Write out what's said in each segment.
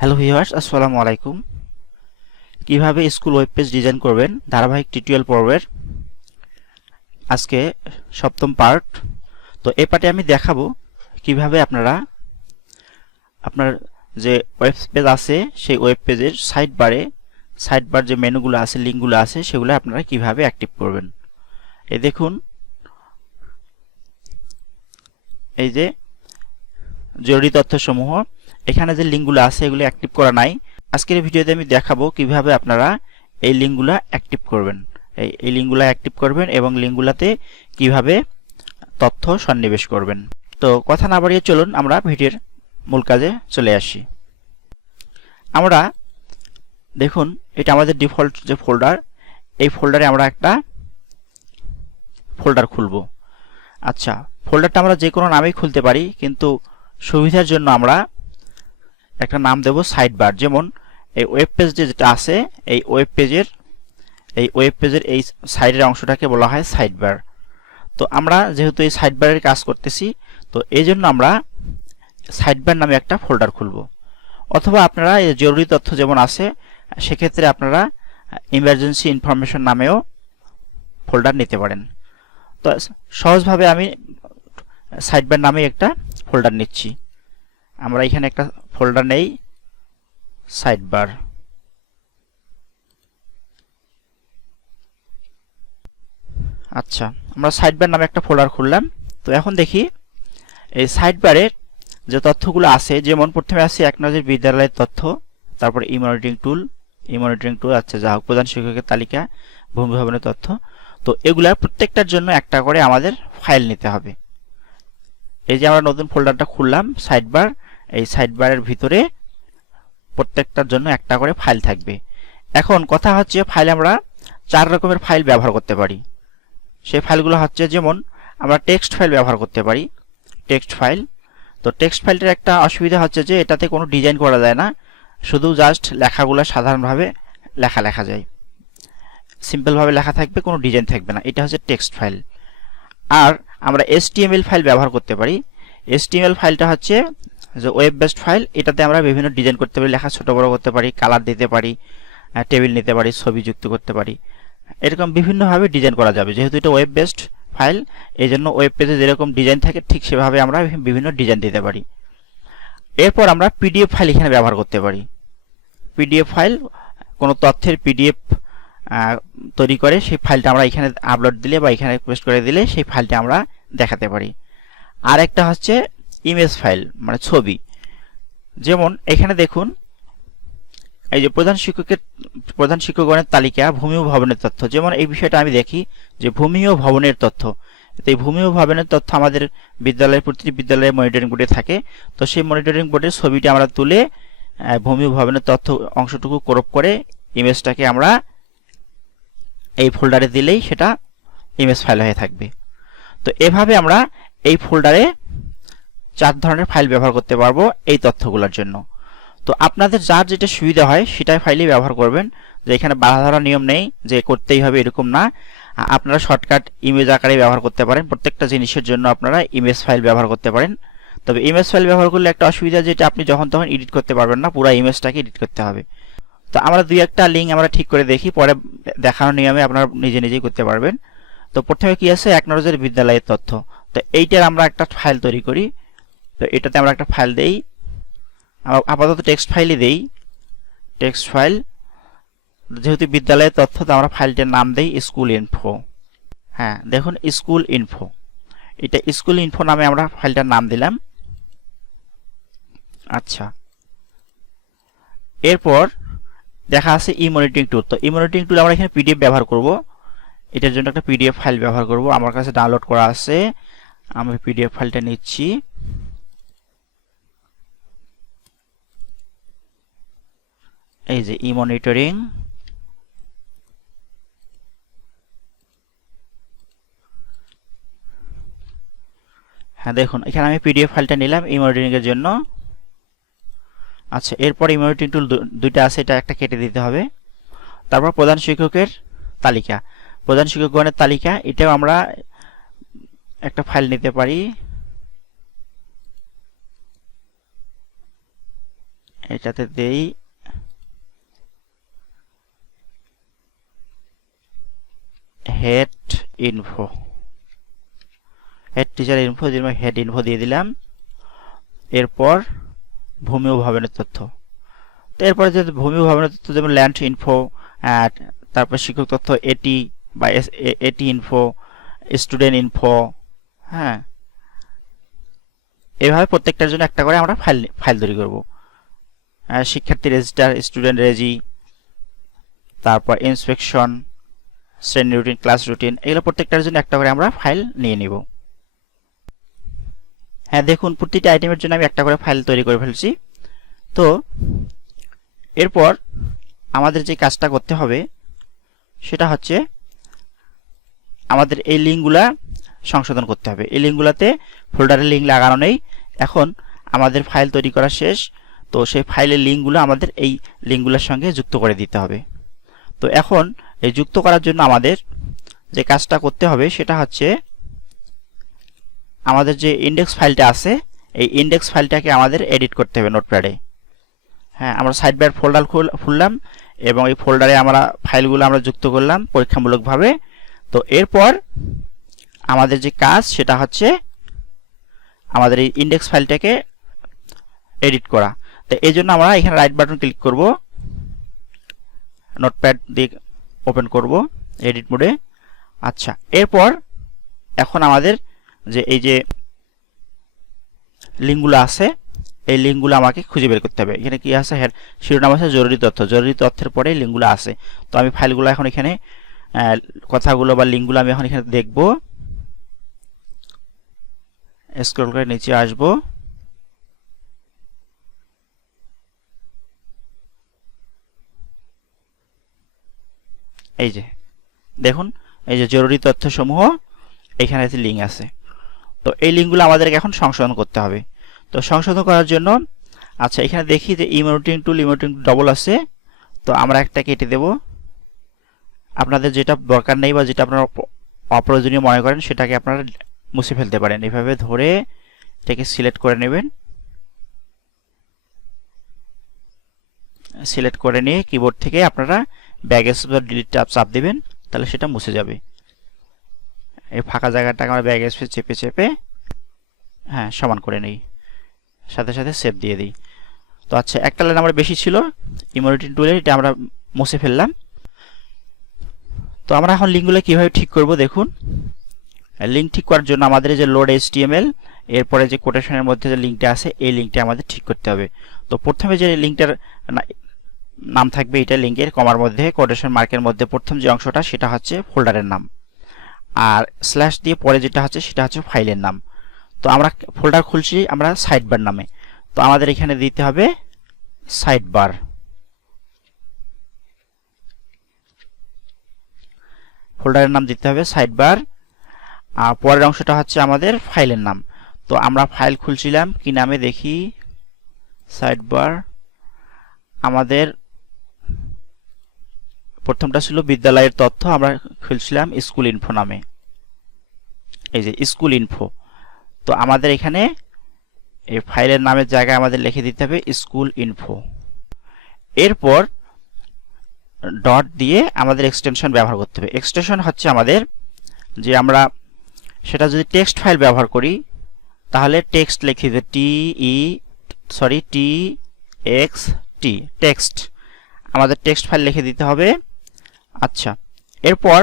Hello viewers আসসালামু আলাইকুম। কীভাবে স্কুল ওয়েব পেজ ডিজাইন করবেন? ধারাবাহিক টিউটোরিয়াল পর্বের আজকে সপ্তম পার্ট। তো এ পার্টে আমি দেখাবো কীভাবে আপনারা আপনার যে ওয়েব পেজ আছে, সেই ওয়েব পেজের সাইড বারে সাইড বার যে মেনুগুলো আছে, লিঙ্কগুলো আছে, সেগুলো আপনারা কীভাবে অ্যাক্টিভ করবেন। এই দেখুন, এই যে জরুরি তথ্যসমূহ এখানে যে লিঙ্কগুলো আছে, এগুলো অ্যাক্টিভ করা নাই। আজকের ভিডিওতে আমি দেখাবো কীভাবে আপনারা এই লিঙ্কগুলো অ্যাক্টিভ করবেন। এই এই লিঙ্কগুলো অ্যাক্টিভ করবেন এবং লিঙ্কগুলোতে কীভাবে তথ্য সন্নিবেশ করবেন। তো কথা না বাড়িয়ে চলুন, আমরা ভিডিওর মূল কাজে চলে আসি। আমরা দেখুন, এটা আমাদের ডিফল্ট যে ফোল্ডার, এই ফোল্ডারে আমরা একটা ফোল্ডার খুলব। আচ্ছা ফোল্ডারটা আমরা যে কোনো নামেই খুলতে পারি, কিন্তু সুবিধার জন্য আমরা একটা নাম দেব সাইড বার যেমন এই ওয়েব পেজ যেটা আছে, এই ওয়েব পেজের এই ওয়েব পেজের এই সাইডের অংশটাকে বলা হয় সাইড বার তো আমরা যেহেতু এই সাইড বারের কাজ করতেছি, তো এই জন্য আমরা সাইড বার নামে একটা ফোল্ডার খুলব। অথবা আপনারা এই জরুরি তথ্য যেমন আছে, সেক্ষেত্রে আপনারা ইমার্জেন্সি ইনফরমেশন নামেও ফোল্ডার নিতে পারেন। তো সহজভাবে আমি সাইড বার নামে একটা ফোল্ডার নিচ্ছি। আমরা এখানে একটা ফোল্ডার নেই সাইড বার আচ্ছা আমরা সাইড বার নামে একটা ফোল্ডার খুললাম। তো এখন দেখি, এই সাইড বারের যে তথ্যগুলো আছে, যেমন প্রথমে আছে এক নজর বিদ্যালয়ের তথ্য, তারপরে ই মনিটরিং টুল ই মনিটরিং টুল আচ্ছা যা হোক, প্রধান শিক্ষকের তালিকা, ভূমি ভবনের তথ্য। তো এগুলা প্রত্যেকটার জন্য একটা করে আমাদের ফাইল নিতে হবে। এই যে আমরা নতুন ফোল্ডারটা খুললাম সাইড বার এই সাইড বারের ভিতরে প্রত্যেকটার জন্য একটা করে ফাইল থাকবে। এখন কথা হচ্ছে ফাইল আমরা চার রকমের ফাইল ব্যবহার করতে পারি। সেই ফাইলগুলো হচ্ছে যেমন আমরা টেক্সট ফাইল ব্যবহার করতে পারি টেক্সট ফাইল তো টেক্সট ফাইলটার একটা অসুবিধা হচ্ছে যে এটাতে কোনো ডিজাইন করা যায় না, শুধু জাস্ট লেখাগুলো সাধারণভাবে লেখা লেখা যায়। সিম্পলভাবে লেখা থাকবে, কোনো ডিজাইন থাকবে না, এটা হচ্ছে টেক্সট ফাইল আর আমরা এসটিএমএল ফাইল ব্যবহার করতে পারি। এসটিএমএল ফাইলটা হচ্ছে যে ওয়েব বেসড ফাইল এটাতে আমরা বিভিন্ন ডিজাইন করতে পারি, লেখা ছোট বড় করতে পারি কালার দিতে পারি টেবিল নিতে পারি, ছবি যুক্ত করতে পারি। এরকম বিভিন্নভাবে ডিজাইন করা যাবে। যেহেতু এটা ওয়েব বেসড ফাইল এই জন্য ওয়েব পেজে যেরকম ডিজাইন থাকে, ঠিক সেভাবে আমরা বিভিন্ন ডিজাইন দিতে পারি। এরপর আমরা পিডিএফ ফাইল এখানে ব্যবহার করতে পারি। পিডিএফ ফাইল কোনো তথ্যের পিডিএফ তৈরি করে সেই ফাইলটা আমরা এখানে আপলোড দিলে বা এখানে পেস্ট করে দিলে সেই ফাইলটা আমরা দেখাতে পারি। আর একটা হচ্ছে ইমেজ ফাইল মানে ছবি। যেমন এখানে দেখুন, এই যে প্রধান শিক্ষকের, প্রধান শিক্ষকগণের তালিকা, ভূমি ও ভবনের তথ্য। যেমন এই বিষয়টা আমি দেখি যে ভূমি ও ভবনের তথ্য। তো এই ভূমি ও ভবনের তথ্য আমাদের বিদ্যালয়ের, প্রতিটি বিদ্যালয়ের মনিটরিং বোর্ডে থাকে। তো সেই মনিটরিং বোর্ডের ছবিটি আমরা তুলে ভূমি ও ভবনের তথ্য অংশটুকু ক্রপ করে ইমেজটাকে আমরা এই ফোল্ডারে দিলেই সেটা ইমেজ ফাইল হয়ে থাকবে। তো এভাবে আমরা এই ফোল্ডারে চার ধরনের ফাইল ব্যবহার করতে পারব এই তথ্যগুলোর জন্য। তো আপনাদের যার যেটা সুবিধা হয় সেটাই ফাইলই ব্যবহার করবেন। যে এখানে বাধা ধরা নিয়ম নেই, যে করতেই হবে এরকম না। আপনারা শর্টকাট ইমেজ আকারে ব্যবহার করতে পারেন। প্রত্যেকটা জিনিসের জন্য আপনারা ইমেজ ফাইল ব্যবহার করতে পারেন। তবে ইমেজ ফাইল ব্যবহার করলে একটা অসুবিধা যেটা, আপনি যখন তখন এডিট করতে পারবেন না, পুরো ইমেজটাকে এডিট করতে হবে। তো আমরা দুই একটা লিঙ্ক আমরা ঠিক করে দেখি, পরে দেখানোর নিয়মে আপনারা নিজে নিজেই করতে পারবেন। তো প্রথমে কি আছে? এক নজরের বিদ্যালয়ের তথ্য। তো এইটার আমরা একটা ফাইল তৈরি করি। তো এটাতে আমরা একটা ফাইল দেই। আপাতত টেক্সট ফাইলই দেই। টেক্সট ফাইল যেহেতু বিদ্যালয়ের তথ্য, তো আমরা ফাইলটার নাম দেই স্কুল ইনফো হ্যাঁ দেখুন স্কুল ইনফো এটা স্কুল ইনফো নামে আমরা ফাইলটার নাম দিলাম। আচ্ছা। এরপর দেখা আছে ই মনিটরিং টুল তো ই মনিটরিং টুল আমরা এখানে পিডিএফ ব্যবহার করব। এটার জন্য একটা পিডিএফ ফাইল ব্যবহার করব। আমার কাছে ডাউনলোড করা আছে। আমি পিডিএফ ফাইলটা নিচ্ছি। এই যে ই মনিটরিং হ্যাঁ দেখুন, এখানে আমি পিডিএফ ফাইলটা নিলাম ই মনিটরিং এর জন্য। আচ্ছা এরপর ই মনিটরিং টুল দুইটা আছে, এটা একটা কেটে দিতে হবে। তারপর প্রধান শিক্ষকের তালিকা। প্রধান শিক্ষকগণের তালিকা, এটাও আমরা একটা ফাইল নিতে পারি। এটাতে দেই। Head info head teacher info দিয়ে হেড ইনফো দিয়ে দিলাম। এরপর ভূমি ও ভবনের তথ্য। তো এরপরে যে ভূমি ও ভবনের তথ্য, যেমন ল্যান্ড ইনফো তারপর শিক্ষক তথ্য এটি বা এটি ইনফো স্টুডেন্ট ইনফো হ্যাঁ। এভাবে প্রত্যেকটার জন্য একটা করে আমরা ফাইল ফাইল তৈরি করব। শিক্ষার্থী রেজিস্টার স্টুডেন্ট রেজি তারপর ইন্সপেকশন শ্রেণি রুটিন ক্লাস রুটিন এগুলো প্রত্যেকটার জন্য একটা করে আমরা ফাইল নিয়ে নিব। হ্যাঁ দেখুন, প্রতিটি আইটেমের জন্য আমি একটা করে ফাইল তৈরি করে ফেলছি। তো, এরপর আমাদের যে কাজটা করতে হবে, সেটা হচ্ছে আমাদের এই লিঙ্কগুলা সংশোধন করতে হবে। এই লিঙ্কগুলোতে ফোল্ডারের লিঙ্ক লাগানো নেই। এখন আমাদের ফাইল তৈরি করা শেষ। তো সেই ফাইলের লিঙ্কগুলো আমাদের এই লিঙ্কগুলোর সঙ্গে যুক্ত করে দিতে হবে। তো এখন এই যুক্ত করার জন্য আমাদের যে কাজটা করতে হবে সেটা হচ্ছে আমাদের যে ইন্ডেক্স ফাইলটা আছে, এই ইন্ডেক্স ফাইলটাকে আমাদের এডিট করতে হবে নোটপ্যাডে হ্যাঁ আমরা সাইড বার ফোল্ডার খুললাম এবং এই ফোল্ডারে আমরা ফাইলগুলো আমরা যুক্ত করলাম পরীক্ষামূলকভাবে। তো এরপর আমাদের যে কাজ সেটা হচ্ছে আমাদের এই ইন্ডেক্স ফাইলটাকে এডিট করা। তো এই জন্য আমরা এখানে রাইট বাটন ক্লিক করব। নোটপ্যাড দিয়ে ওপেন করব এডিট মোডে আচ্ছা এরপর এখন আমাদের যে এই যে লিঙ্কগুলো আছে, এই লিঙ্কগুলো আমাকে খুঁজে বের করতে হবে। এখানে কি আছে? হ্যাঁ শিরোনাম আছে জরুরি তথ্য। জরুরি তথ্যের পরে লিঙ্কগুলো আছে। তো আমি ফাইলগুলো এখন এখানে কথাগুলো বা লিঙ্কগুলো আমি এখন এখানে দেখব। স্ক্রল করে নিচে আসব। এই যে, দেখুন, এই যে জরুরি তথ্যসমূহ, এখানে লিঙ্ক আছে। তো এই লিঙ্কগুলো আমাদেরকে এখন সংশোধন করতে হবে। তো সংশোধন করার জন্য আচ্ছা এখানে দেখি যে ইমোটিং টুল ইমোটিং ডবল আছে। তো আমরা একটা কেটে দেব। আপনাদের যেটা দরকার নেই বা যেটা আপনারা অপ্রয়োজনীয় মনে করেন, সেটাকে আপনারা মুছে ফেলতে পারেন। এভাবে ধরে এটাকে সিলেক্ট করে নেবেন। সিলেক্ট করে নিয়ে কিবোর্ড থেকে আপনারা ব্যাগ স্পেস ডিলিট চাপ দেবেন, তাহলে সেটা মুছে যাবে। এই ফাঁকা জায়গাটাকে আমরা ব্যাগ স্পেস চেপে চেপে হ্যাঁ সমান করে নেই। সাথে সাথে সেভ দিয়ে দিই। তো আচ্ছা একটা লাইন আমার বেশি ছিল ইমোরিটিন টুলে এটা আমরা মুছে ফেললাম। তো আমরা এখন লিঙ্কগুলো কীভাবে ঠিক করব দেখুন। লিঙ্ক ঠিক করার জন্য আমাদের যে লোড এইচটিএমএল এরপরে যে কোটেশনের মধ্যে যে লিঙ্কটা আছে, এই লিঙ্কটা আমাদের ঠিক করতে হবে। তো প্রথমে যে লিঙ্কটার নাম থাকবে এটা লিঙ্কের কমার মধ্যে কোটেশন মার্কের মধ্যে প্রথম যে অংশটা, সেটা হচ্ছে ফোল্ডারের নাম। আর স্ল্যাশ দিয়ে পরে যেটা হচ্ছে, সেটা হচ্ছে ফাইলের নাম। তো আমরা ফোল্ডার খুলছি আমরা সাইড বার নামে। তো আমাদের এখানে দিতে হবে সাইড বার ফোল্ডারের নাম দিতে হবে সাইড বার আর পরের অংশটা হচ্ছে আমাদের ফাইলের নাম। তো আমরা ফাইল খুলছিলাম, কি নামে দেখি? সাইড বার আমাদের প্রথমটা ছিল বিদ্যালয়ের তথ্য, আমরা খুলছিলাম স্কুল ইনফো নামে। এই যে স্কুল ইনফো তো আমাদের এখানে এই ফাইলের নামের জায়গায় আমাদের লিখে দিতে হবে স্কুল ইনফো এরপর ডট দিয়ে আমাদের এক্সটেনশন ব্যবহার করতে হবে। এক্সটেনশন হচ্ছে আমাদের যে আমরা সেটা যদি টেক্সট ফাইল ব্যবহার করি, তাহলে টেক্সট লিখে দিতে T E sorry T X T text আমাদের টেক্সট ফাইল লিখে দিতে হবে আচ্ছা এরপর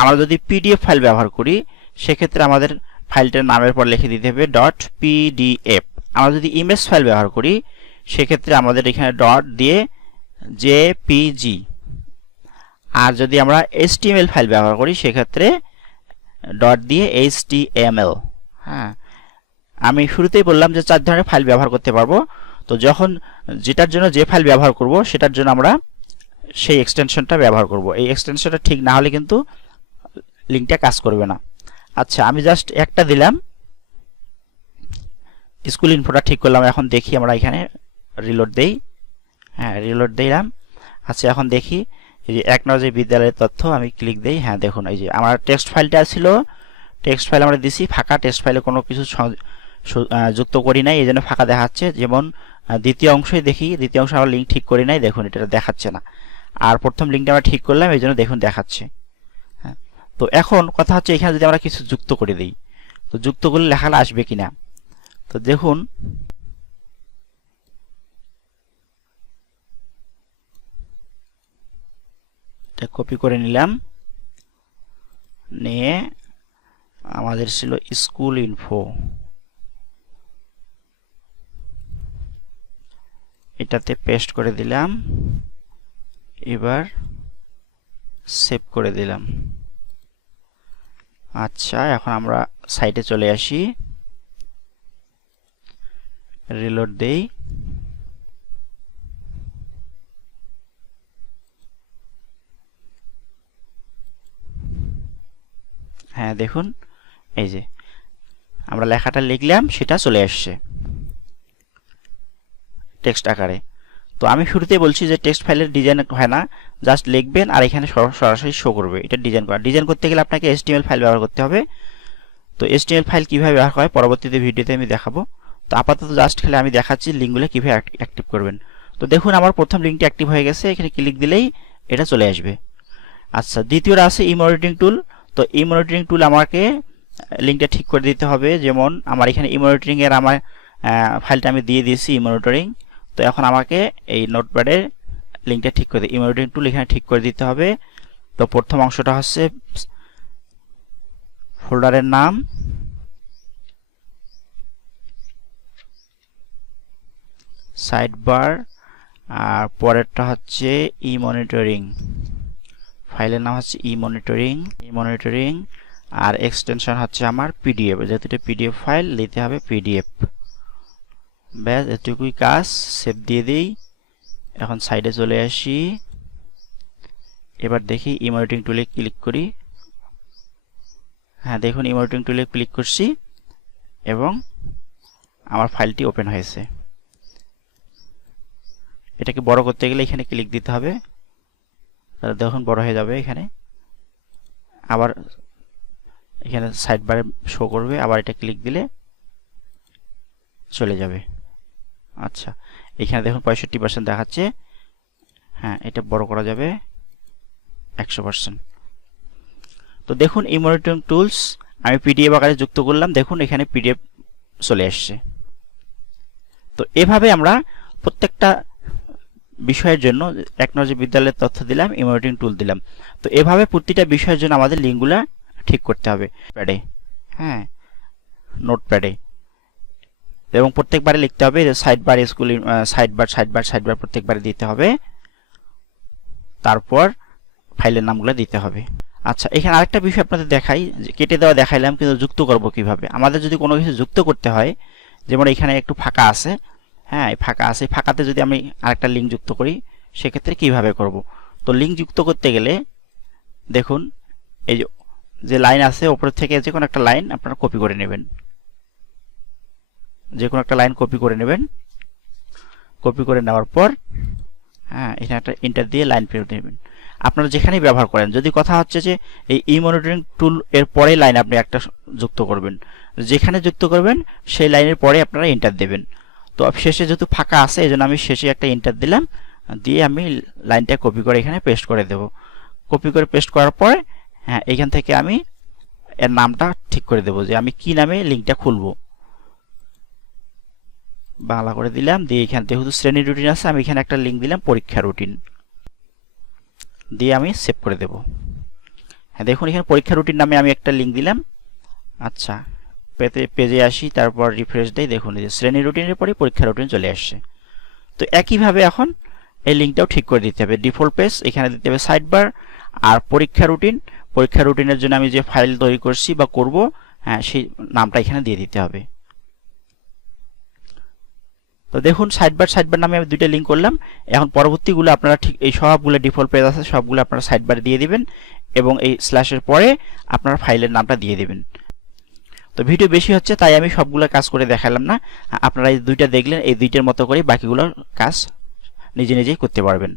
আমরা যদি পিডিএফ ফাইল ব্যবহার করি, সেক্ষেত্রে আমাদের ফাইলটার নামের পর লিখে দিতে হবে ডট পিডিএফ আমরা যদি ইমেজ ফাইল ব্যবহার করি, সেক্ষেত্রে আমাদের এখানে ডট দিয়ে জে জেপিজি আর যদি আমরা এইচটিএমএল ফাইল ব্যবহার করি, সেক্ষেত্রে ডট দিয়ে এইচটিএমএল হ্যাঁ আমি শুরুতেই বললাম যে চার ধরনের ফাইল ব্যবহার করতে পারব। তো যখন যেটার জন্য যে ফাইল ব্যবহার করব, সেটার জন্য আমরা সেই এক্সটেনশনটা ব্যবহার করব। এই এক্সটেনশনটা ঠিক না হলে কিন্তু লিঙ্কটা কাজ করবে না। আচ্ছা আমি জাস্ট একটা দিলাম। স্কুল ইনফোটা ঠিক করলাম। এখন দেখি আমরা এখানে রিলোড দেই। হ্যাঁ রিলোড দিলাম। আচ্ছা এখন দেখি। এই যে এক নজরে বিদ্যালয়ের তথ্য, আমি ক্লিক দেই। হ্যাঁ দেখুন, এই যে আমার টেক্সট ফাইলটা ছিল। টেক্সট ফাইল আমরা দিছি। ফাঁকা টেক্সট ফাইলে কোনো কিছু যুক্ত করি নাই। এই জন্য ফাঁকা দেখাচ্ছে। যেমন দ্বিতীয় অংশই দেখি। দ্বিতীয় অংশ আমার লিঙ্ক ঠিক করি নাই। দেখুন, এটা দেখাচ্ছে না। আর প্রথম লিঙ্কটা আমরা ঠিক করলাম, এই জন্য দেখুন দেখাচ্ছে। হ্যাঁ তো এখন কথা হচ্ছে এখানে যদি আমরা কিছু যুক্ত করে দিই, তো যুক্ত করলে লেখাটা আসবে কিনা? তো দেখুন কপি করে নিলাম। নিয়ে আমাদের ছিল স্কুল ইনফো এটাতে পেস্ট করে দিলাম। এবার সেভ করে দিলাম। আচ্ছা এখন আমরা সাইটে চলে আসি। রিলোড দেই। হ্যাঁ দেখুন, এই যে আমরা লেখাটা লিখলাম, সেটা চলে আসছে। টেক্সট আকারে। তো আমি শুরুতে বলছি যে টেক্সট ফাইলের ডিজাইন হয় না জাস্ট লিখবেন আর এখানে সর- সরাসরি শো করবে, এটা ডিজাইন করা। ডিজাইন করতে গেলে আপনাকে এসটিএমএল ফাইল ব্যবহার করতে হবে। তো এসটিএমএল ফাইল কীভাবে ব্যবহার হয় পরবর্তীতে ভিডিওতে আমি দেখাবো। তো আপাতত জাস্ট খেলে আমি দেখাচ্ছি লিঙ্কগুলো কীভাবে অ্যাক্টিভ করবেন। তো দেখুন আমার প্রথম লিঙ্কটি অ্যাক্টিভ হয়ে গেছে, এখানে ক্লিক দিলেই এটা চলে আসবে। আচ্ছা দ্বিতীয়টা আছে ই মনিটরিং টুল তো ই মনিটরিং টুল আমাকে লিঙ্কটা ঠিক করে দিতে হবে। যেমন আমার এখানে ই মনিটরিং এর আমার ফাইলটা আমি দিয়ে দিয়েছি ই মনিটরিং তো এখন আমাকে এই নোটপ্যাডের লিঙ্কটা ঠিক করে দিই। ই মনিটরিং টুল এখানে ঠিক করে দিতে হবে। তো প্রথম অংশটা হচ্ছে ফোল্ডারের নাম। সাইড বার আর পরেরটা হচ্ছে ই মনিটরিং ফাইলের নাম হচ্ছে ই মনিটরিং ই মনিটরিং আর এক্সটেনশন হচ্ছে আমার পিডিএফ যেহেতু পিডিএফ ফাইল দিতে হবে পিডিএফ ব্যাস এটুকুই কাজ সেভ দিয়ে দিই। এখন সাইডে চলে আসি। এবার দেখি ই মনিটরিং টুলে ক্লিক করি। হ্যাঁ দেখুন ই মনিটরিং টুলে ক্লিক করছি এবং আমার ফাইলটি ওপেন হয়েছে। এটাকে বড় করতে গেলে এখানে ক্লিক দিতে হবে। তাহলে দেখুন বড় হয়ে যাবে এখানে। আবার এখানে সাইড বারে শো করবে, আবার এটা ক্লিক দিলে চলে যাবে। আচ্ছা এখানে দেখুন পঁয়ষট্টি পার্সেন্ট দেখাচ্ছে। হ্যাঁ এটা বড় করা যাবে একশো পার্সেন্ট তো দেখুন এই মনিটরিং টুলস আমি পিডিএফ আকারে যুক্ত করলাম, দেখুন এখানে পিডিএফ চলে আসছে। তো এভাবে আমরা প্রত্যেকটা বিষয়ের জন্য নজর বিদ্যালয়ের তথ্য দিলাম ইমোটিং টুল দিলাম। তো এভাবে প্রতিটা বিষয়ের জন্য আমাদের লিঙ্কগুলো ঠিক করতে হবে। প্যাডে হ্যাঁ নোটপ্যাডে এবং প্রত্যেকবারে লিখতে হবে side bar school side bar side bar side bar প্রত্যেকবারে দিতে হবে। তারপর ফাইলের নামগুলো দিতে হবে। আচ্ছা এখানে আরেকটা বিষয় আপনাদের দেখাই কেটে দেওয়া দেখাইলাম, কিন্তু যুক্ত করব কীভাবে? আমাদের যদি কোনো কিছু যুক্ত করতে হয়, যেমন এখানে একটু ফাঁকা আছে হ্যাঁ ফাঁকা আছে ফাঁকাতে যদি আমি আরেকটা লিঙ্ক যুক্ত করি, সেক্ষেত্রে কীভাবে করব? তো লিঙ্ক যুক্ত করতে গেলে, দেখুন, এই যে লাইন আছে, ওপর থেকে যে কোনো একটা লাইন আপনারা কপি করে নেবেন। যে কোনো একটা লাইন কপি করে নেবেন। কপি করে নেওয়ার পর হ্যাঁ এখানে একটা ইন্টার দিয়ে লাইন ফেরত নেবেন। আপনারা যেখানেই ব্যবহার করেন, যদি কথা হচ্ছে যে এই ই মনিটরিং টুল এর পরে লাইন আপনি একটা যুক্ত করবেন। যেখানে যুক্ত করবেন, সেই লাইনের পরে আপনারা ইন্টার দেবেন। তো শেষে যেহেতু ফাঁকা আছে এই আমি শেষে একটা ইন্টার দিলাম। দিয়ে আমি লাইনটা কপি করে এখানে পেস্ট করে দেব। কপি করে পেস্ট করার পরে হ্যাঁ এখান থেকে আমি এর নামটা ঠিক করে দেব যে আমি কি নামে লিঙ্কটা খুলবো। বাংলা করে দিলাম। দিয়ে এখান যেহেতু শ্রেণি রুটিন আছে, আমি এখানে একটা লিঙ্ক দিলাম পরীক্ষা রুটিন দিয়ে আমি সেভ করে দেব। হ্যাঁ দেখুন, এখানে পরীক্ষা রুটিন নামে আমি একটা লিঙ্ক দিলাম। আচ্ছা পেতে পেজে আসি, তারপর রিফ্রেশ দেই। দেখুন যে রুটিনের পরে পরীক্ষা রুটিন চলে আসছে। তো একইভাবে এখন এই লিঙ্কটাও ঠিক করে দিতে হবে। ডিফল্ট পেজ এখানে দিতে হবে সাইড বার আর পরীক্ষা রুটিন পরীক্ষা রুটিনের জন্য আমি যে ফাইল তৈরি করছি বা করব হ্যাঁ সেই নামটা এখানে দিয়ে দিতে হবে। তো দেখুন সাইড বার সাইড বার নামে আমি দুইটা লিঙ্ক করলাম। এখন পরবর্তীগুলো আপনারা ঠিক এই সবগুলো ডিফল্ট পেজ আছে, সবগুলো আপনারা সাইড বারে দিয়ে দিবেন এবং এই স্ল্যাশের পরে আপনার ফাইলের নামটা দিয়ে দিবেন। তো ভিডিও বেশি হচ্ছে, তাই আমি সবগুলো কাজ করে দেখালাম না। আপনারা এই দুইটা দেখলেন, এই দুইটার মতো করে বাকিগুলোর কাজ নিজে নিজেই করতে পারবেন।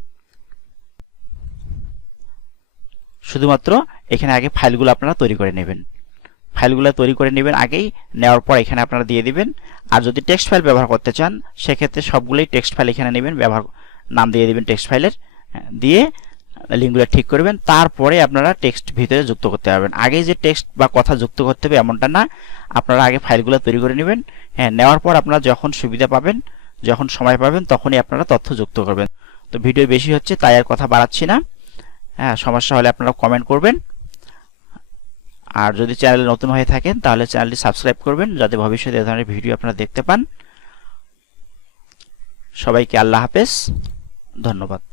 শুধুমাত্র এখানে আগে ফাইলগুলো আপনারা তৈরি করে নেবেন। ফাইলগুলো তৈরি করে নেবেন আগেই নেওয়ার পর এখানে আপনারা দিয়ে দিবেন। আর যদি টেক্সট ফাইল ব্যবহার করতে চান সেক্ষেত্রে সবগুলোই টেক্সট ফাইল এখানে নেবেন ব্যবহার নাম দিয়ে দিবেন টেক্সট ফাইলের হ্যাঁ, দিয়ে লিঙ্কগুলো ঠিক করবেন। তারপরে আপনারা টেক্সট ভিতরে যুক্ত করতে পারবেন। আগে যে টেক্সট বা কথা যুক্ত করতে হবে এমনটা না। আপনারা আগে ফাইলগুলো তৈরি করে নেবেন হ্যাঁ নেওয়ার পর আপনারা যখন সুবিধা পাবেন যখন সময় পাবেন তখনই আপনারা তথ্য যুক্ত করবেন। তো ভিডিও বেশি হচ্ছে তাই আর কথা বাড়াচ্ছি না। হ্যাঁ সমস্যা হলে আপনারা কমেন্ট করবেন। আর যদি চ্যানেল নতুন হয়ে থাকেন, তাহলে চ্যানেলটি সাবস্ক্রাইব করবেন, যাতে ভবিষ্যতে এ ধরনের ভিডিও আপনারা দেখতে পান। সবাইকে আল্লাহ হাফেজ, ধন্যবাদ।